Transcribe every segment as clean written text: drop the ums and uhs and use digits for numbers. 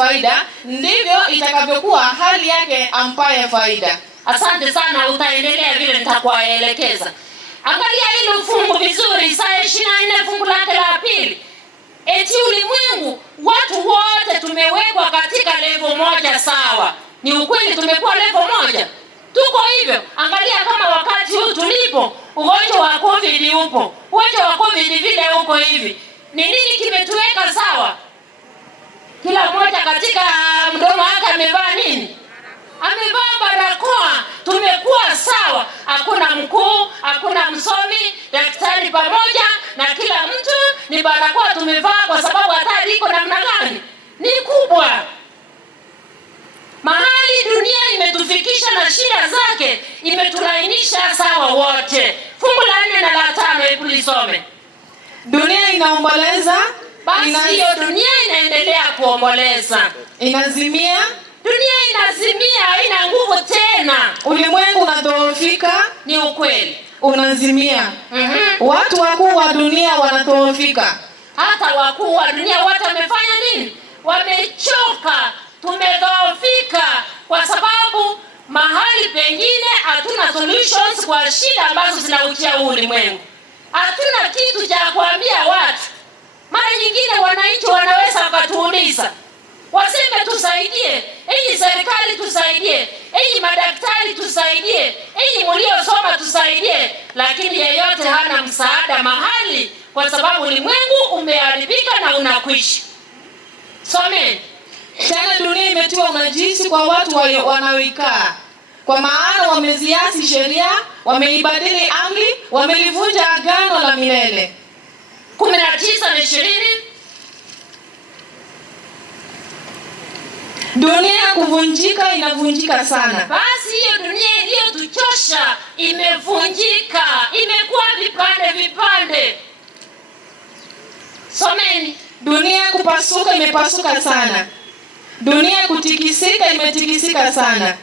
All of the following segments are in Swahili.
faida ndivyo itakavyokuwa hali yake ampaye faida. Asante sana, utaendelea vile nitakuelekeza. Angalia hilo fungu vizuri, Isaya 24 fungu lake la pili. Eti ulimwengu watu wote tumewekwa katika level moja sawa. Ni ukweli tumekuwa level moja? Tuko hivyo. Angalia kama wakati huu tulipo, ugonjwa wa COVID upo. Ugonjwa wa COVID vile uko hivi. Ni nini kimetuweka sawa? Kila mmoja katika mdomo wake amevaa nini? Amevaa barakoa. Tumekuwa sawa. Hakuna mkuu, hakuna msomi, daktari pamoja na kila mtu ni barakoa tumevaa kwa sababu hatari iko namna gani? Ni kubwa. Mahali dunia imetufikisha na shida zake, imetulainisha sawa wote. Fungu la 4 na la 5 hebu lisome. Dunia inaomboleza, basi hiyo dunia inaendelea kuomboleza. Inazimia, dunia inazimia, haina nguvu tena. Ulimwengu unadhoofika, ni ukweli. Unazimia. Watu wakuu wa dunia wanadhoofika. Hata wakuu wa dunia wote wamefanya nini? Wamechoka, tumedhoofika kwa sababu mahali pengine hatuna solutions kwa shida ambazo zinaukia ulimwengu. Hatuna kitu cha kuambia watu. Mara nyingine wananchi wanaweza wakatuuliza, waseme tusaidie, enyi serikali tusaidie, enyi madaktari tusaidie, enyi mliosoma tusaidie, lakini yeyote hana msaada mahali kwa sababu ulimwengu umeharibika na unakwisha. Some. Tena dunia imetiwa unajisi kwa watu wanaoikaa. Kwa maana wameziasi sheria, wameibadili amri, wamelivunja agano la milele. 19 na 20. Dunia kuvunjika inavunjika sana. Basi hiyo dunia iliyotuchosha imevunjika, imekuwa vipande vipande. Someni. Dunia kupasuka imepasuka sana. Dunia kutikisika imetikisika sana.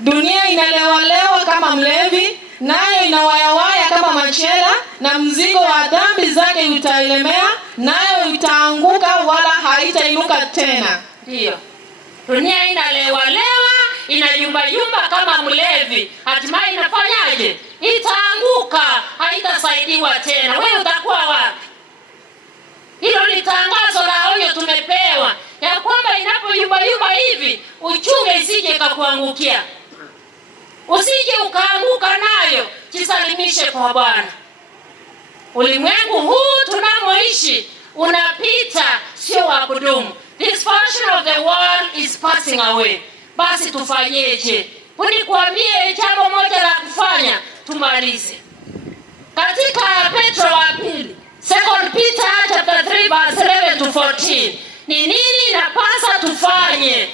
Dunia inalewalewa kama mlevi, nayo inawayawaya kama machela, na mzigo wa dhambi zake utailemea, nayo itaanguka wala haitainuka tena. Ndio. Dunia inalewalewa, inayumbayumba kama mlevi. Hatimaye inafanyaje? Itaanguka, haitasaidiwa tena. Wewe utakuwa wapi? Hilo ni tangazo la onyo tumepewa ya kwamba inapoyumbayumba hivi, uchunge isije ikakuangukia. Usije ukaanguka nayo, jisalimishe kwa Bwana. Ulimwengu huu tunamoishi unapita, sio wa kudumu. This version of the world is passing away. Basi tufanyeje? Nikuambie jambo moja la kufanya, tumalize. Katika Petro wa pili, 2 Peter chapter 3 verse 11 to 14. Ni nini inapasa tufanye?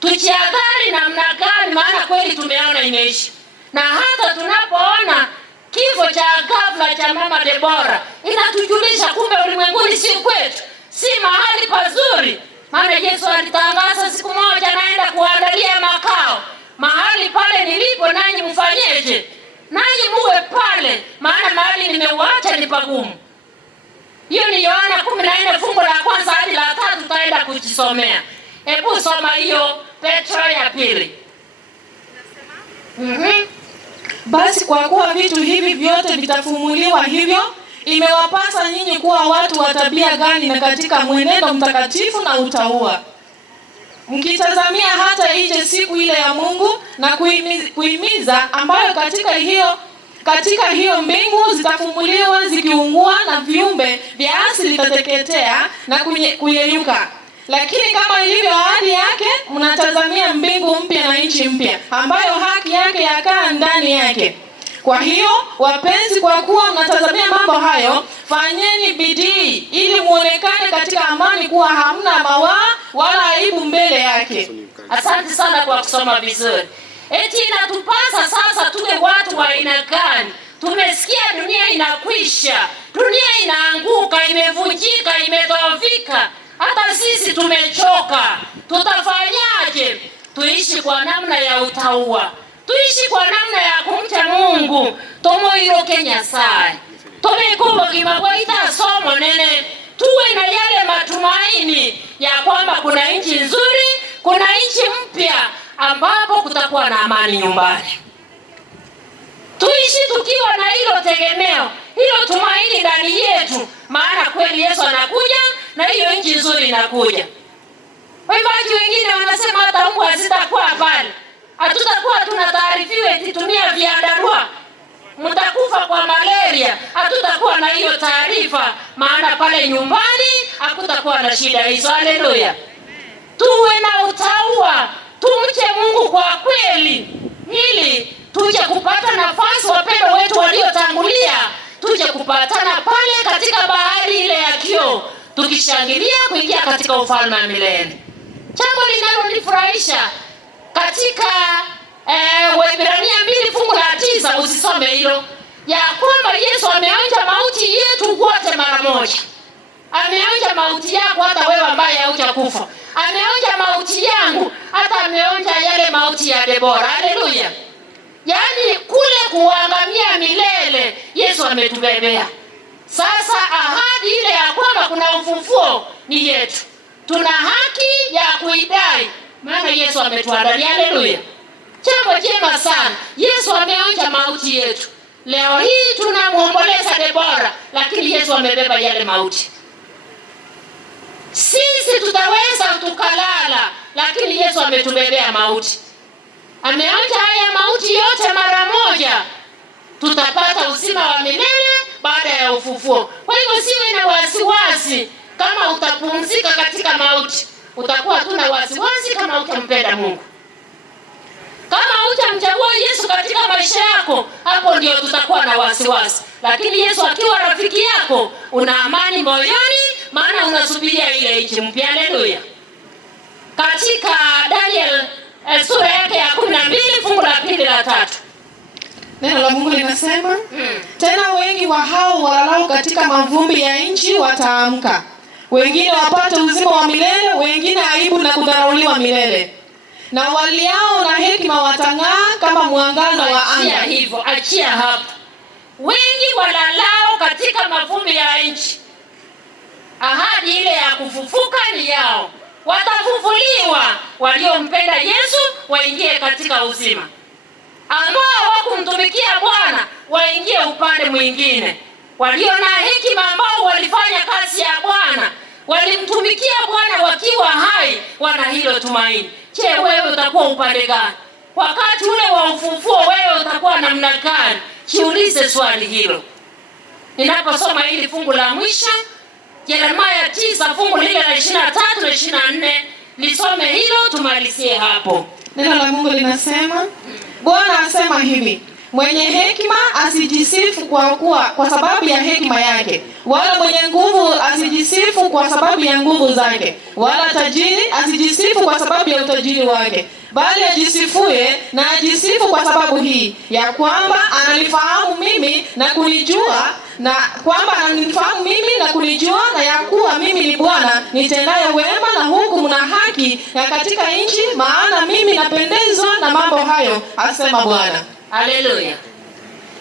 Tujiadhari namna gani? Maana kweli tumeona imeisha. Na hata tunapoona kifo cha ghafla cha mama Debora, inatujulisha kumbe ulimwenguni si kwetu, si mahali pazuri. Maana Yesu alitangaza siku moja naenda kuandalia makao. Mahali pale nilipo nanyi mfanyeje? Nanyi muwe pale, maana mahali nimeuacha ni pagumu. Hiyo ni Yohana 14 fungu la 1 hadi la 3 tutaenda kujisomea. Hebu soma hiyo Petro ya pili. Basi kwa kuwa vitu hivi vyote vitafumuliwa hivyo, imewapasa nyinyi kuwa watu wa tabia gani na katika mwenendo mtakatifu na utauwa, mkitazamia hata ije siku ile ya Mungu na kuhimiza, ambayo katika hiyo mbingu zitafumuliwa zikiungua na viumbe vya asili vitateketea na kuyeyuka. Lakini kama ilivyo ahadi yake, mnatazamia mbingu mpya na nchi mpya, ambayo haki yake yakaa ndani yake. Kwa hiyo wapenzi, kwa kuwa mnatazamia mambo hayo, fanyeni bidii ili muonekane katika amani kuwa hamna mawaa wala aibu mbele yake. Asante sana kwa kusoma vizuri. Eti inatupasa sasa tuwe watu wa aina gani? Tumesikia dunia inakwisha, dunia inaanguka, imevunjika, imedhoofika. Hata sisi tumechoka. Tutafanyaje? Tuishi kwa namna ya utauwa. Tuishi kwa namna ya kumcha Mungu. Tomoiroke Nyasaye. Tumekuwa kimabwaita somo nene. tuwe na yale matumaini ya kwamba kuna nchi nzuri, kuna nchi mpya ambapo kutakuwa na amani nyumbani. Tuishi tukiwa na hilo tegemeo, hilo tumaini ndani yetu, maana kweli Yesu anakuja na hiyo nchi nzuri inakuja. Waimbaji wengine wanasema hata mbwa hazitakuwa pale. Hatutakuwa tunataarifiwe titumia vyandarua, mtakufa kwa malaria. Hatutakuwa na hiyo taarifa, maana pale nyumbani hakutakuwa na shida hizo. Haleluya. Tuwe na utaua, tumche Mungu kwa kweli, ili tuje kupata nafasi, wapendwa wetu waliotangulia, tuje kupatana pale katika bahari ile ya kioo, tukishangilia kuingia katika ufalme wa milele. Jambo linalonifurahisha katika Waebrania 2 fungu la 9, usisome hilo, ya kwamba Yesu ameonja mauti yetu wote mara moja. Ameonja mauti yako hata wewe ambaye haujakufa. Ameonja mauti yangu, hata ameonja yale mauti ya Debora. Haleluya. Yaani kule kuangamia milele Yesu ametubebea. Sasa ahadi ile ya kwamba kuna ufufuo ni yetu. Tuna haki ya kuidai, maana Yesu ametuandalia. Haleluya. Jambo jema sana. Yesu ameonja mauti yetu. Leo hii tunamuomboleza Debora, lakini Yesu amebeba yale mauti. Sisi tutaweza tukalala, lakini Yesu ametubebea mauti. Ameonja haya mauti yote mara moja. Tutapata uzima wa milele baada ya ufufuo. Kwa hivyo siwe na wasiwasi kama utapumzika katika mauti. Utakuwa tu na wasiwasi kama utampenda Mungu. Kama hutamchagua Yesu katika maisha yako, hapo ndio tutakuwa na wasiwasi. Lakini Yesu akiwa rafiki yako, una amani moyoni, maana unasubiria ile nchi mpya. Haleluya. Katika Daniel sura yake ya 12 fungu la 2 la 3, neno la Mungu linasema, tena wengi wa hao walalao katika mavumbi ya nchi wataamka, wengine wapate uzima wa milele, wengine aibu na kudharauliwa milele, na waliao na hekima watang'aa kama mwangaza wa anga. Hivyo achia hapo. Wengi walalao katika mavumbi ya nchi, ahadi ile ya kufufuka ni yao. Watafufuliwa waliompenda Yesu, waingie katika uzima. Ambao hawakumtumikia Bwana waingie upande mwingine. Walio na hekima ambao walifanya kazi ya Bwana, walimtumikia Bwana wakiwa hai, wana hilo tumaini. Je, wewe utakuwa upande gani? Wakati ule wa ufufuo wewe utakuwa namna gani? Jiulize swali hilo. Ninaposoma hili fungu la mwisho, Yeremia 9 fungu lile la 23 na 24, nisome hilo tumalizie hapo. Neno la Mungu linasema, Bwana asema hivi, mwenye hekima asijisifu kwa sababu ya hekima yake, wala mwenye nguvu asijisifu kwa sababu ya nguvu zake, wala tajiri asijisifu kwa sababu ya utajiri wake, bali ajisifuye na ajisifu kwa sababu hii, ya kwamba ananifahamu mimi na kunijua, na ya kuwa mimi ni Bwana nitendaye wema na hukumu na haki ya katika nchi, maana mimi napendezwa na mambo hayo, asema Bwana. Haleluya.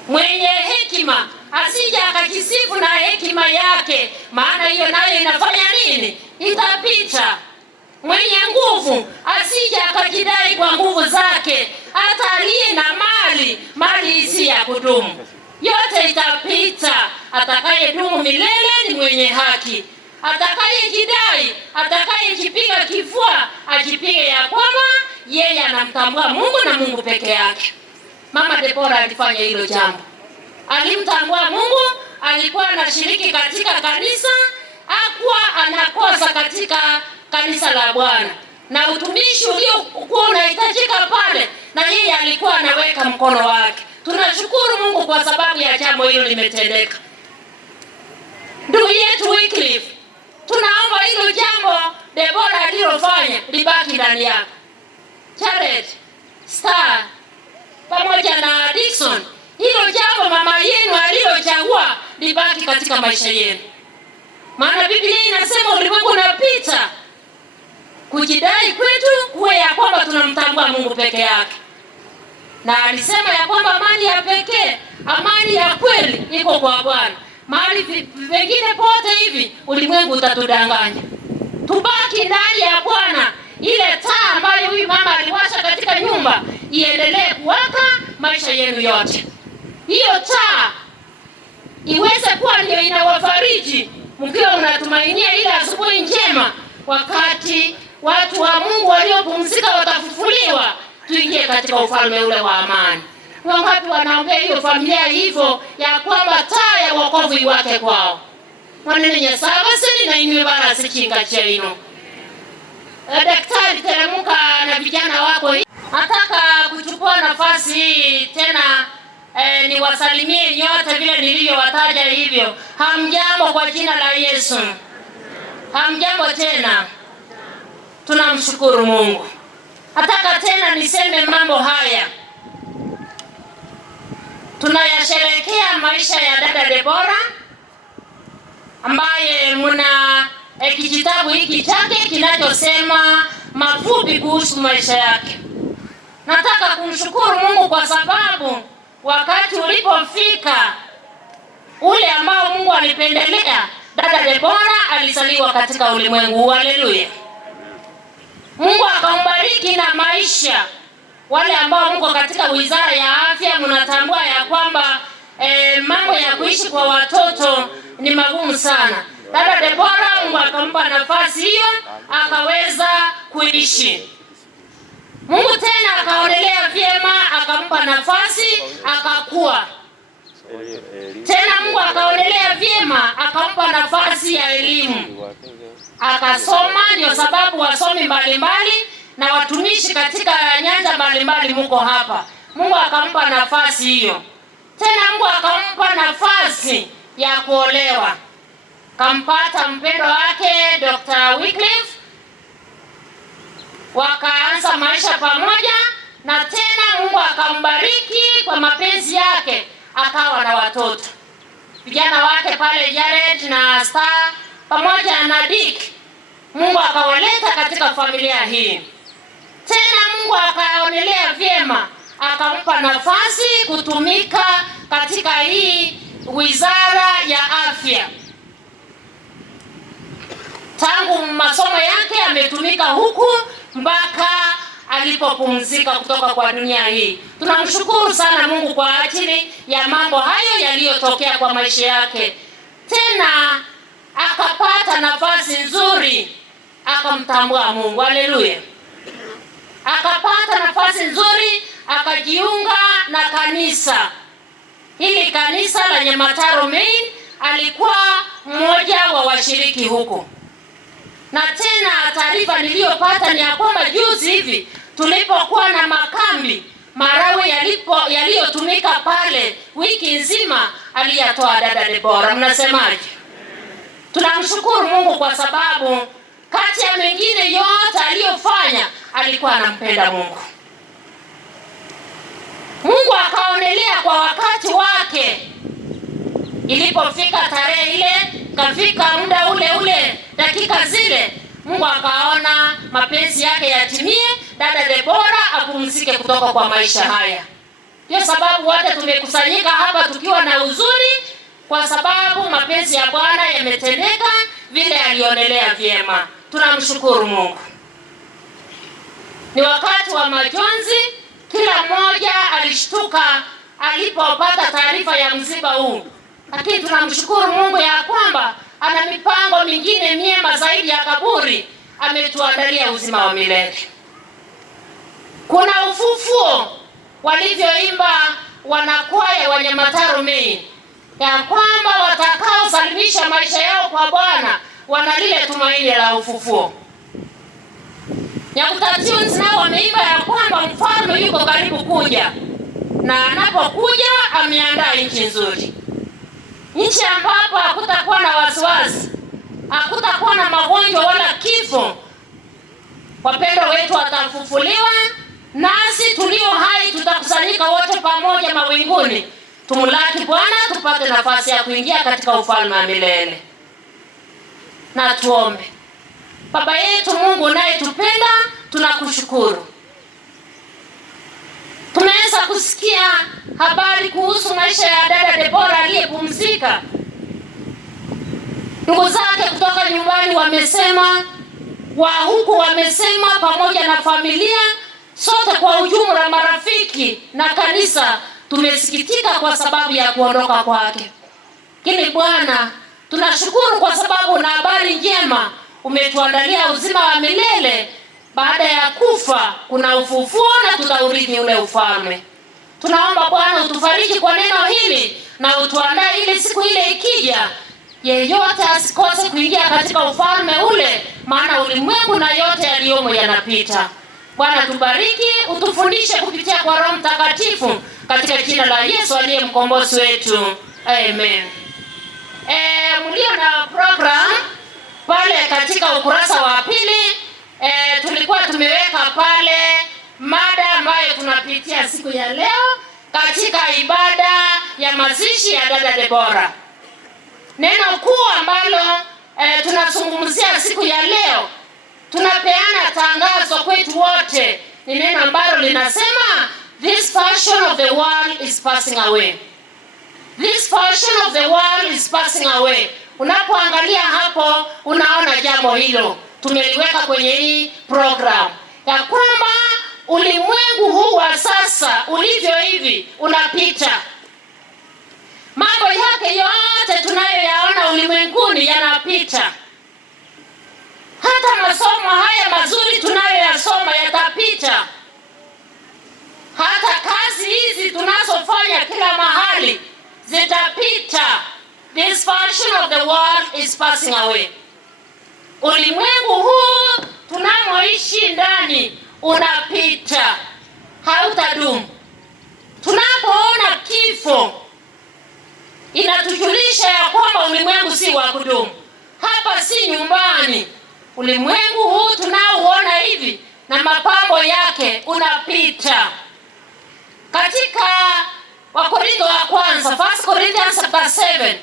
Mwenye hekima asija akajisifu na hekima yake, maana hiyo nayo inafanya nini? Itapita. Mwenye nguvu asija akajidai kwa nguvu zake, hata aliye na mali isi ya kudumu. Yote itapita. Atakaye dumu milele ni mwenye haki. Atakaye jidai, atakaye jipiga kifua, ajipige ya kwamba yeye anamtambua Mungu na Mungu peke yake. Mama Debora alifanya hilo jambo. Alimtambua Mungu, alikuwa anashiriki katika kanisa, hakuwa anakosa katika kanisa la Bwana. Na utumishi uliokuwa unahitajika pale, na yeye alikuwa anaweka mkono wake. Tunashukuru Mungu kwa sababu ya jambo hilo limetendeka. Ndugu yetu Wycliffe, tunaomba hilo jambo Debora alilofanya libaki ndani yako. Jared, Star, pamoja na Dickson, hilo jambo mama yenu alilochagua libaki katika maisha yenu. Maana Biblia inasema ulimwengu unapita. Kujidai kwetu kuwe ya kwamba tunamtambua Mungu peke yake. Na alisema ya kwamba amani ya pekee, amani ya kweli iko kwa Bwana. mahali vingine pote hivi ulimwengu utatudanganya. Tubaki ndani ya Bwana. Ile taa ambayo huyu mama aliwasha katika nyumba iendelee kuwaka maisha yenu yote. Hiyo taa iweze kuwa ndio inawafariji mkiwa unatumainia ile asubuhi njema, wakati watu wa Mungu waliopumzika watafufuliwa, tuingie katika ufalme ule wa amani. Wangapi wanaombea hiyo familia hivyo ya kwamba taa ya wokovu iwake kwao? Mwanene sabasini na inwe barasi chinga chaino. Daktari Teremuka na vijana wako, nataka kuchukua nafasi hii tena niwasalimie nyote vile nilivyowataja hivyo. Hamjambo kwa jina la Yesu. Hamjambo tena. Tunamshukuru Mungu. Nataka tena niseme mambo haya. Tunayasherehekea maisha ya dada Deborah ambaye mna kijitabu hiki chake kinachosema mafupi kuhusu maisha yake. Nataka kumshukuru Mungu kwa sababu wakati ulipofika ule ambao Mungu alipendelea, dada Deborah alizaliwa katika ulimwengu. Haleluya. Mungu akambariki na maisha. Wale ambao mko katika wizara ya afya mnatambua ya kwamba mambo ya kuishi kwa watoto ni magumu sana. Dada Deborah Mungu akampa nafasi hiyo akaweza kuishi. Mungu tena akaonelea vyema akampa nafasi akakua. Tena Mungu akaonelea vyema akampa nafasi ya elimu. Akasoma, ndio sababu wasomi mbalimbali na watumishi katika nyanja mbalimbali mko hapa. Mungu akampa nafasi hiyo. Tena Mungu akampa nafasi ya kuolewa. Kampata mpendo wake Dr. Wycliffe. Wakaanza maisha pamoja na tena Mungu akambariki kwa mapenzi yake akawa na watoto. Vijana wake pale Jared na Star pamoja na Dick, Mungu akawaleta katika familia hii. Tena Mungu akaonelea vyema akampa nafasi kutumika katika hii wizara ya afya. Tangu masomo yake ametumika huku mpaka alipopumzika kutoka kwa dunia hii. Tunamshukuru sana Mungu kwa ajili ya mambo hayo yaliyotokea kwa maisha yake. Tena akapata nafasi nzuri akamtambua Mungu. Haleluya. Akapata nafasi nzuri akajiunga na kanisa. Hili kanisa la Nyamataro Main alikuwa mmoja wa washiriki huko. Na tena taarifa niliyopata ni ya kwamba juzi hivi tulipokuwa na makambi marawe yaliyotumika pale wiki nzima aliyatoa dada Deborah. Mnasemaje? Tunamshukuru Mungu kwa sababu kati ya mengine yote aliyofanya alikuwa anampenda Mungu. Mungu akaonelea kwa wakati wake. Ilipofika tarehe ile, kafika muda ule dakika zile, Mungu akaona mapenzi yake yatimie, dada Deborah apumzike kutoka kwa maisha haya. Ndio sababu wote tumekusanyika hapa tukiwa na huzuni, kwa sababu mapenzi ya Bwana yametendeka vile alionelea vyema. Tunamshukuru Mungu. Ni wakati wa majonzi, kila mmoja alishtuka alipopata taarifa ya msiba huu. Lakini tunamshukuru Mungu ya kwamba ana mipango mingine miema zaidi ya kaburi, ametuandalia uzima wa milele. Kuna ufufuo walivyoimba wanakwaya wa Nyamataro Main, ya kwamba watakaosalimisha maisha yao kwa Bwana wana lile tumaini la ufufuo. Nyakutatunes nao wameimba ya kwamba mfalme yuko karibu kuja, na anapokuja ameandaa nchi nzuri. Nchi ambapo hakutakuwa na wasiwasi, hakutakuwa na magonjwa wala kifo. Wapendwa wetu watafufuliwa, nasi tulio hai tutakusanyika wote pamoja mawinguni. Tumlaki Bwana tupate nafasi ya kuingia katika ufalme wa milele. Na tuombe. Baba yetu Mungu unayetupenda, tunakushukuru. Tumeweza kusikia habari kuhusu maisha ya dada Deborah aliyepumzika. Ndugu zake kutoka nyumbani wamesema, wa huku wamesema, pamoja na familia, sote kwa ujumla, marafiki na kanisa, tumesikitika kwa sababu ya kuondoka kwake. Lakini Bwana, tunashukuru kwa sababu na habari njema, umetuandalia uzima wa milele. Baada ya kufa kuna ufufuo na tutaurithi ule ufalme. Tunaomba Bwana utufariji kwa neno hili na utuandae ili siku ile ikija, yeyote asikose kuingia katika ufalme ule, maana ulimwengu na yote yaliyomo yanapita. Bwana tubariki, utufundishe kupitia kwa Roho Mtakatifu, katika jina la Yesu aliye mkombozi wetu. Amen. Mlio na program pale katika ukurasa wa pili, tulikuwa tumeweka pale mada ambayo tunapitia siku ya leo katika ibada ya mazishi ya dada Debora. Neno kuu ambalo tunazungumzia siku ya leo, tunapeana tangazo kwetu wote, ni neno ambalo linasema this fashion of the world is passing away. This fashion of the world is passing away. Unapoangalia hapo unaona jambo hilo. Tumeliweka kwenye hii program ya kwamba ulimwengu huu wa sasa ulivyo hivi unapita. Mambo yake yote tunayoyaona ulimwenguni yanapita. Hata masomo haya mazuri tunayoyasoma yatapita. Hata kazi hizi tunazofanya kila mahali zitapita. This fashion of the world is passing away. Ulimwengu huu tunamoishi ndani unapita, hautadumu. Tunapoona kifo, inatujulisha ya kwamba ulimwengu si wa kudumu. Hapa si nyumbani. Ulimwengu huu tunaoona hivi na mapambo yake unapita. Katika Wakorintho wa kwanza, 1 Corinthians 7,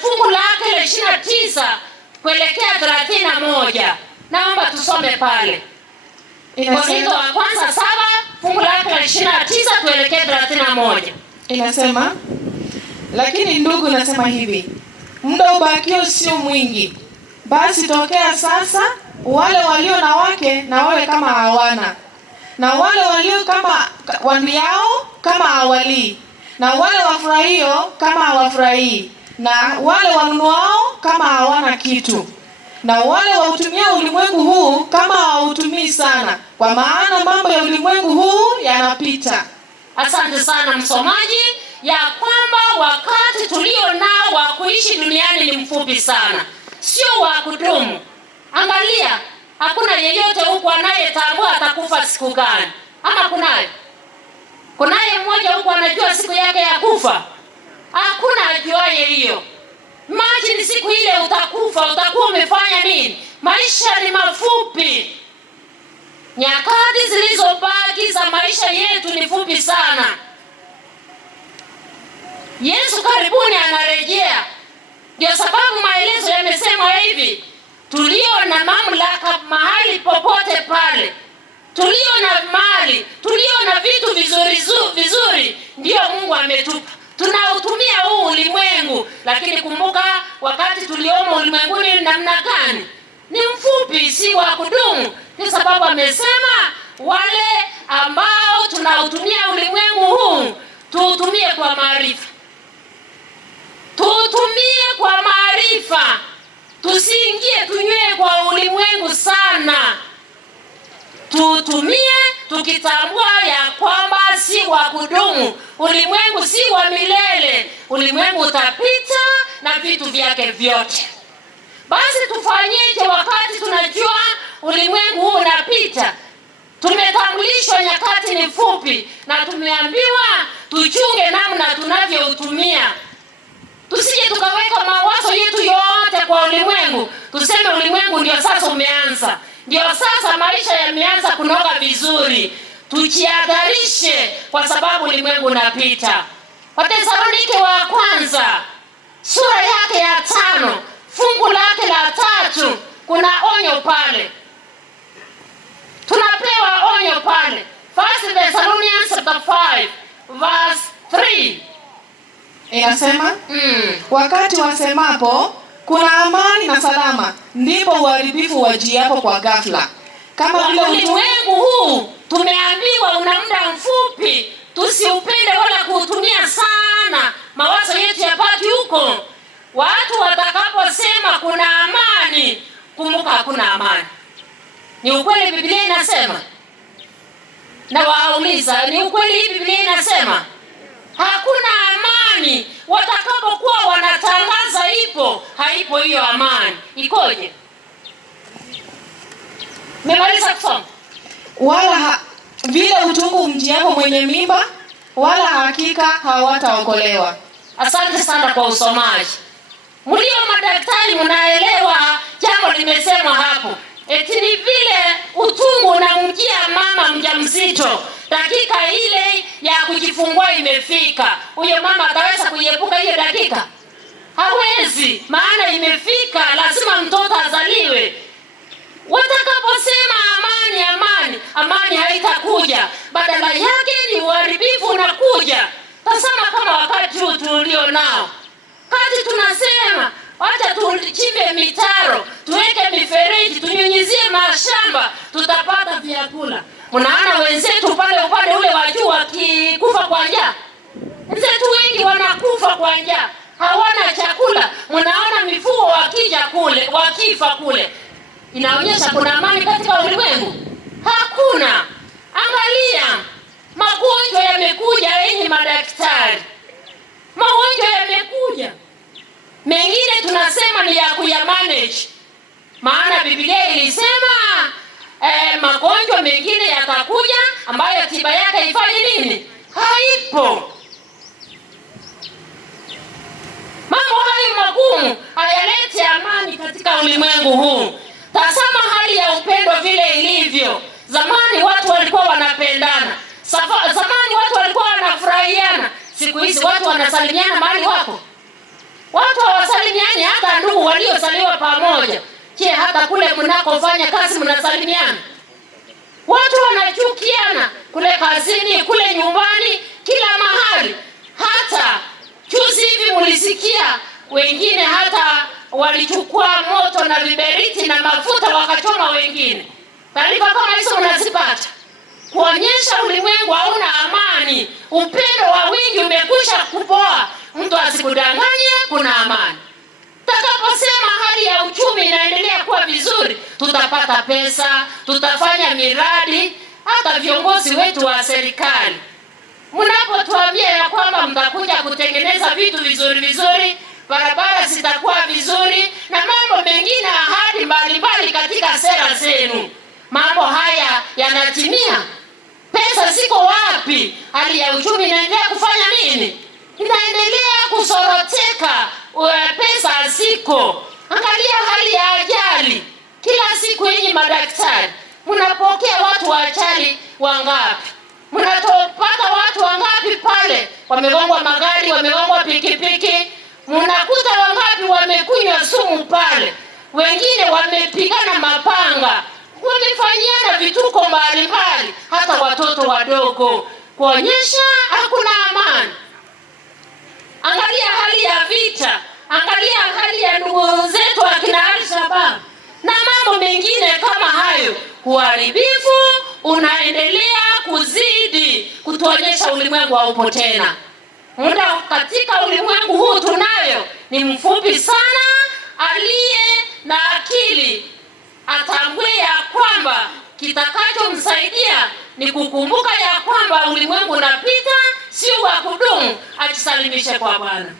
fungu lake la 29 kuelekea 31. Naomba tusome pale. Wakorintho wa kwanza 7, fungu lake la 29 kuelekea 31. Inasema, lakini ndugu, nasema hivi, muda ubakio sio mwingi. Basi tokea sasa wale walio na wake na wawe kama hawana, na wale walio kama waniao kama hawalii, na wale wafurahio kama hawafurahii, na wale wanunuao kama hawana kitu, na wale wautumia ulimwengu huu kama hawautumii sana, kwa maana mambo ya ulimwengu huu yanapita. Asante sana msomaji, ya kwamba wakati tulio nao wa kuishi duniani ni mfupi sana, sio wa kudumu. Angalia, hakuna yeyote huko anayetambua atakufa siku gani. Ama kunaye? Kunaye mmoja huko anajua siku yake ya kufa? Hakuna ajuaye hiyo. Imagine siku ile utakufa, utakuwa umefanya nini? Maisha ni mafupi. Nyakati zilizobaki za maisha yetu ni fupi sana. Yesu karibuni anarejea. Ndio sababu maelezo yamesema hivi, tulio na mamlaka mahali popote pale, tulio na mali, tulio na vitu vizuri, ndio Mungu ametupa. Tunautumia huu ulimwengu, lakini kumbuka wakati tuliomo ulimwenguni namna gani? Ni mfupi, si wa kudumu. Kwa sababu amesema wale ambao tunautumia ulimwengu huu tuutumie kwa maarifa. Tuutumie kwa maarifa. Tusiingie tunywe kwa ulimwengu sana. Tuutumie tukitambua ya kwamba si wa kudumu. Ulimwengu si wa milele. Ulimwengu utapita na vitu vyake vyote. Basi tufanyeje wakati tunajua ulimwengu huu unapita? Tumetambulishwa nyakati ni fupi na tumeambiwa tuchunge namna tunavyoutumia. Tusije tukaweka mawazo yetu yote kwa ulimwengu. Tuseme ulimwengu ndio sasa umeanza, ndio sasa maisha yameanza kunoga vizuri. Tujiadharishe kwa sababu ulimwengu unapita. Wathesalonike wa kwanza sura yake ya 5 fungu lake la 3 kuna onyo pale. Tunapewa onyo pale. 1 Thessalonians 5 verse 3. Inasema, wakati wasemapo kuna amani na salama, ndipo uharibifu wajiapo kwa ghafla. Kama vile ulimwengu huu tumeambiwa una muda mfupi, tusiupende wala kuutumia sana, mawazo yetu yapati huko. Watu watakaposema kuna amani, kumbuka hakuna amani. Ni ukweli Biblia inasema? Na wauliza, ni ukweli Biblia inasema? Hakuna amani. Watakapokuwa wanatangaza ipo, haipo hiyo amani. Ikoje? Memaliza kusoma. Wala vile utungu mjiapo mwenye mimba, wala hakika hawataokolewa. Asante sana kwa usomaji. Mlio madaktari mnaelewa jambo limesemwa hapo. Eti ni vile utungu unamjia mama mjamzito, dakika ile ya kujifungua imefika. Huyo mama ataweza kuiepuka hiyo dakika? Hawezi, maana imefika, lazima mtoto azaliwe. Watakaposema amani, amani, amani haitakuja. Badala yake ni uharibifu unakuja. Tazama kama wakati huu tulio nao. Kati tunasema acha tuchimbe mitaro, tuweke mifereji, tunyunyizie mashamba, tutapata vyakula. Mnaona wenzetu pale upande ule wa juu wakikufa kwa njaa. Wenzetu wengi wanakufa kwa njaa, hawana chakula. Mnaona mifugo wakija kule, wakifa kule. Inaonyesha kuna amani katika ulimwengu? Hakuna. Angalia, magonjwa yamekuja enyi madaktari. Magonjwa yamekuja. Mengine tunasema ni ya kuyamanage. Maana Biblia ilisema magonjwa mengine yatakuja ambayo tiba yake ifanye nini? Haipo. Mambo hayo magumu hayaleti amani katika ulimwengu huu. Tazama hali ya upendo vile ilivyo. Zamani watu walikuwa wanapendana. Zamani watu walikuwa wanafurahiana. Siku hizi watu wanasalimiana mahali wako. Watu hawasalimiani, hata ndugu waliozaliwa pamoja. Je, hata kule mnakofanya kazi mnasalimiana? Watu wanachukiana kule kazini, kule nyumbani, kila mahali. Hata juzi hivi mlisikia wengine hata walichukua moto na viberiti na mafuta wakachoma wengine. Taarifa kama hizo mnazipata? Kuonyesha ulimwengu hauna amani. Upendo wa wingi umekwisha kupoa. Mtu asikudanganye kuna amani. Takaposema hali ya uchumi inaendelea kuwa vizuri, tutapata pesa, tutafanya miradi. Hata viongozi wetu wa serikali mnapotuambia ya kwamba mtakuja kutengeneza vitu vizuri vizuri, barabara zitakuwa vizuri na mambo mengine, ahadi mbalimbali katika sera zenu, mambo haya yanatimia? Pesa ziko wapi? Hali ya uchumi inaendelea kufanya nini? Inaendelea kusoroteka. Pesa ziko. Angalia hali ya ajali. Kila siku yenye madaktari, mnapokea watu wa ajali wangapi? Mnatopata watu wangapi pale? Wamegongwa magari, wamegongwa pikipiki. Mnakuta wangapi wamekunywa sumu pale? Wengine wamepigana mapanga, wamefanyiana vituko mbalimbali, hata watoto wadogo, kuonyesha hakuna amani. Angalia hali ya vita, angalia hali ya ndugu zetu akina Al-Shabaab na mambo mengine kama hayo. Uharibifu unaendelea kuzidi kutuonyesha ulimwengu haupo tena. Muda katika ulimwengu huu tunayo ni mfupi sana. Aliye na akili atambue ya kwamba kitakachomsaidia ni kukumbuka ya kwamba ulimwengu unapita, sio wa kudumu. Ajisalimishe kwa Bwana.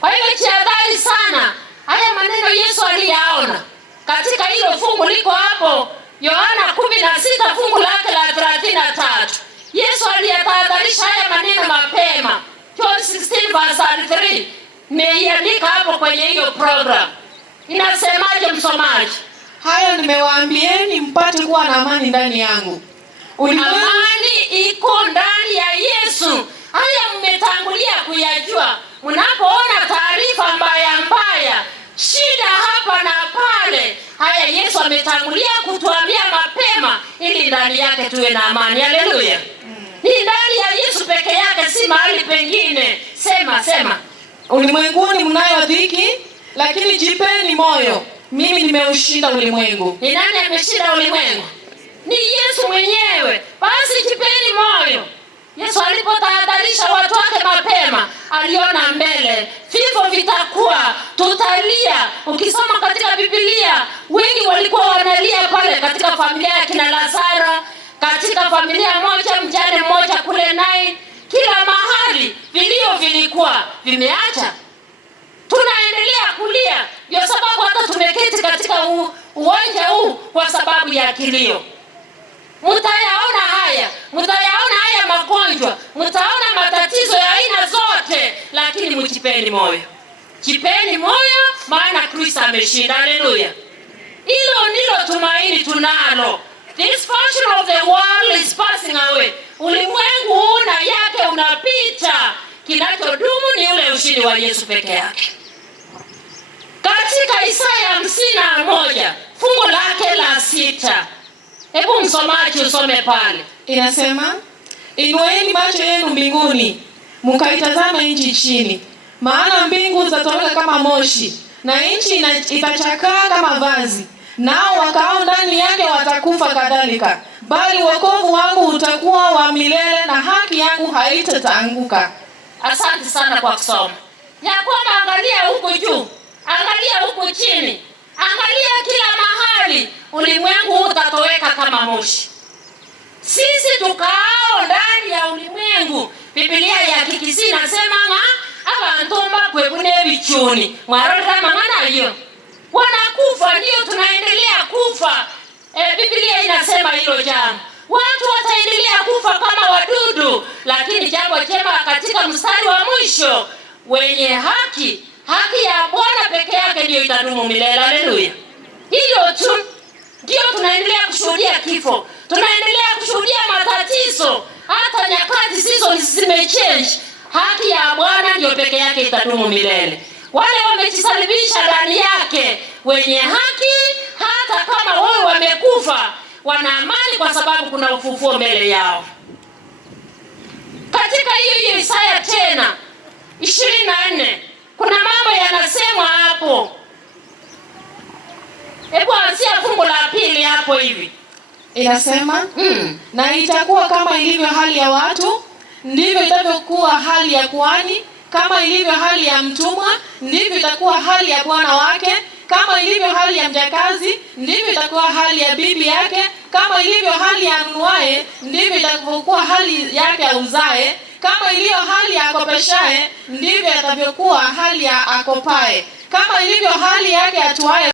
Kwa hiyo jihadhari sana. Haya maneno Yesu aliyaona katika hilo fungu liko hapo Yohana 16 fungu lake la 33. Yesu aliyatahadharisha haya maneno mapema. John 16:3. Nimeiandika hapo kwenye hiyo program. Inasemaje msomaji? Hayo nimewaambieni mpate kuwa na amani ndani yangu. Amani iko ndani ya Yesu. Haya mmetangulia kuyajua. Mnapoona taarifa mbaya mbaya, shida hapa na pale, haya Yesu ametangulia kutuambia mapema ili ndani yake tuwe na amani. Haleluya. Ni ndani ya Yesu peke yake, si mahali pengine. Sema. Ulimwenguni mnayo dhiki, lakini jipeni moyo, mimi nimeushinda ulimwengu. Ni nani ameshinda ulimwengu? Ni Yesu mwenyewe. Basi jipeni moyo. Yesu alipotahadharisha watu wake mapema, aliona mbele vifo vitakuwa, tutalia. Ukisoma katika Biblia, wengi walikuwa wanalia pale katika familia ya kina Lazaro, katika familia moja, mjane mmoja kule Nain. Kila mahali vilio vilikuwa vimeacha. Tunaendelea kulia, ndio sababu hata tumeketi katika uwanja huu kwa sababu ya kilio. Mtayaona haya magonjwa, mtaona matatizo ya aina zote, lakini mjipeni moyo. Jipeni moyo, maana Kristo ameshinda. Haleluya. Hilo ndilo tumaini tunalo. This portion of the world is passing away. Ulimwengu una yake unapita. Kinachodumu ni ule ushindi wa Yesu peke yake. Katika Isaya 51 fungu lake la 6. Hebu msomaji usome pale. Inasema, inueni macho yenu mbinguni, mkaitazame nchi chini, maana mbingu zitatoweka kama moshi, na nchi itachakaa kama vazi, nao wakao ndani yake watakufa kadhalika. Bali wokovu wangu utakuwa wa milele, na haki yangu haitataanguka. Asante sana kwa kusoma. Ya kwamba angalia huku juu, angalia huku chini, angalia kila mahali, ulimwengu utatoweka kama moshi. Sisi tukao ndani ya ulimwengu, Biblia ya Kikisi nasema abantu mbakwe bichuni mwarota mangana hiyo wanakufa, ndio tunaendelea kufa. Biblia inasema hilo jambo. Watu wataendelea kufa kama wadudu, lakini jambo jema katika mstari wa mwisho, wenye haki ya Bwana peke yake ndio itadumu milele. Haleluya. Hilo tu ndio tunaendelea kushuhudia kifo. Tunaendelea kushuhudia matatizo. Hata nyakati hizo zimechange. Haki ya Bwana ndio peke yake itadumu milele. Wale wamejisalibisha ndani yake, wenye haki, hata kama wao wamekufa, wana amani kwa sababu kuna ufufuo mbele yao. Katika hiyo Isaya tena 24 kuna mambo yanasemwa hapo. Hebu anzia fungu la 2 hapo hivi. Inasema, na itakuwa kama ilivyo hali ya watu, ndivyo itavyokuwa hali ya kuhani. Kama ilivyo hali ya mtumwa, ndivyo itakuwa hali ya bwana wake. Kama ilivyo hali ya mjakazi, ndivyo itakuwa hali ya bibi yake. Kama ilivyo hali ya anunuaye, ndivyo itakuwa hali yake auzaye. Kama ilivyo hali ya akopeshaye, ndivyo itavyokuwa hali ya akopaye. Kama ilivyo hali yake atuaye